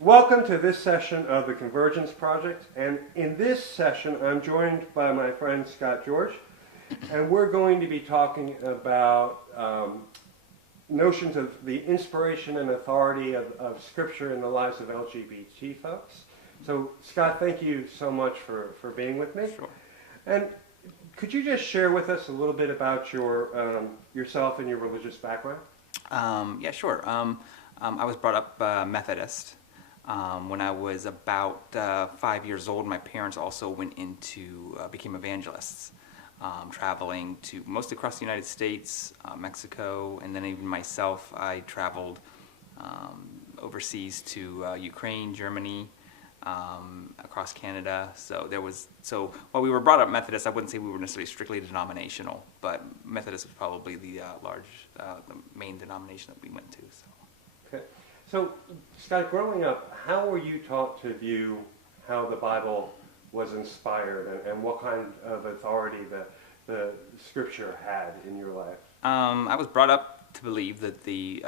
Welcome to this session of the Convergence Project, and in this session I'm joined by my friend Scott George, and we're going to be talking about notions of the inspiration and authority of Scripture in the lives of LGBT folks. So Scott, thank you so much for being with me. Sure. And could you just share with us a little bit about yourself and your religious background? Yeah, sure. I was brought up Methodist. When I was about 5 years old, my parents also became evangelists, traveling to mostly across the United States, Mexico, and then even myself, I traveled overseas to Ukraine, Germany, across Canada. So while we were brought up Methodist, I wouldn't say we were necessarily strictly denominational, but Methodist was probably the main denomination that we went to. So. Okay. So, Scott, growing up, how were you taught to view how the Bible was inspired and what kind of authority the Scripture had in your life? I was brought up to believe that the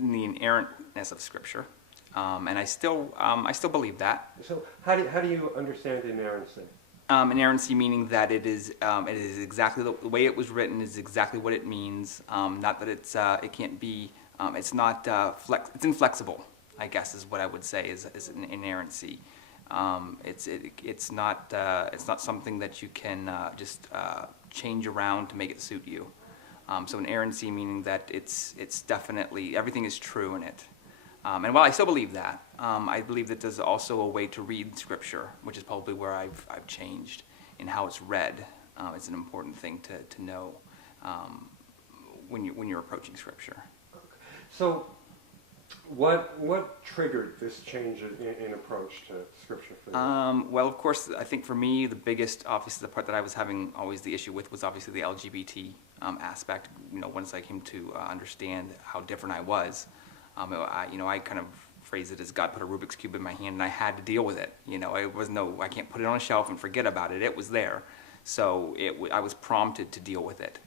inerrantness of Scripture, and I still believe that. So, how do you understand inerrancy? Inerrancy meaning that it is exactly the way it was written is exactly what it means. Not that it can't be. It's not it's inflexible, I guess is what I would say is an inerrancy. It's not something that you can just change around to make it suit you. So inerrancy meaning that it's definitely everything is true in it. And while I still believe that, I believe that there's also a way to read Scripture, which is probably where I've changed in how it's read. It's an important thing to know when you're approaching Scripture. So, what triggered this change in approach to Scripture for you? Well, of course, I think for me, the biggest, obviously, the part that I was having always the issue with was obviously the LGBT aspect. Once I came to understand how different I was, I kind of phrase it as God put a Rubik's Cube in my hand and I had to deal with it. I can't put it on a shelf and forget about it. It was there. So I was prompted to deal with it.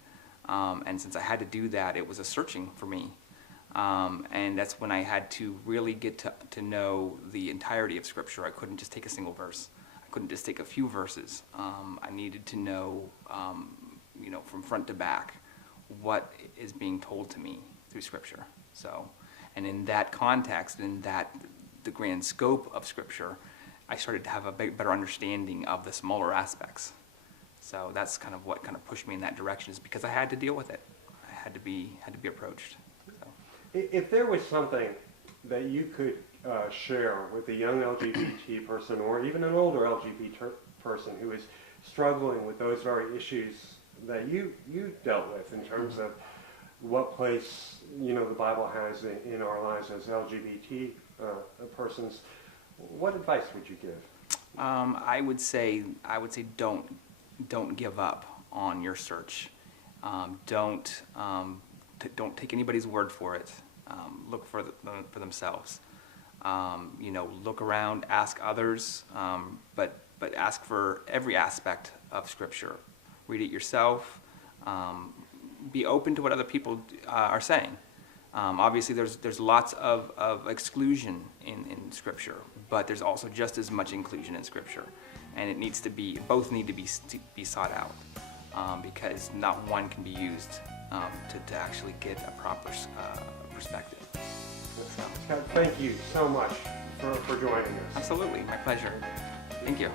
And since I had to do that, it was a searching for me. And that's when I had to really get to know the entirety of Scripture. I couldn't just take a single verse. I couldn't just take a few verses. I needed to know, from front to back, what is being told to me through Scripture. And in that context, the grand scope of Scripture, I started to have a better understanding of the smaller aspects. So that's kind of what kind of pushed me in that direction, is because I had to deal with it. I had to be approached. So. If there was something that you could share with a young LGBT person or even an older LGBT person who is struggling with those very issues that you dealt with in terms of what place the Bible has in our lives as LGBT persons, what advice would you give? I would say don't give up on your search. Don't take anybody's word for it. Look for themselves. Look around, ask others, but ask for every aspect of Scripture. Read it yourself. Be open to what other people are saying. Obviously, there's lots of exclusion in Scripture, but there's also just as much inclusion in Scripture, and both need to be sought out, because not one can be used to actually get a proper perspective. So. Scott, thank you so much for joining us. Absolutely, my pleasure. Thank you.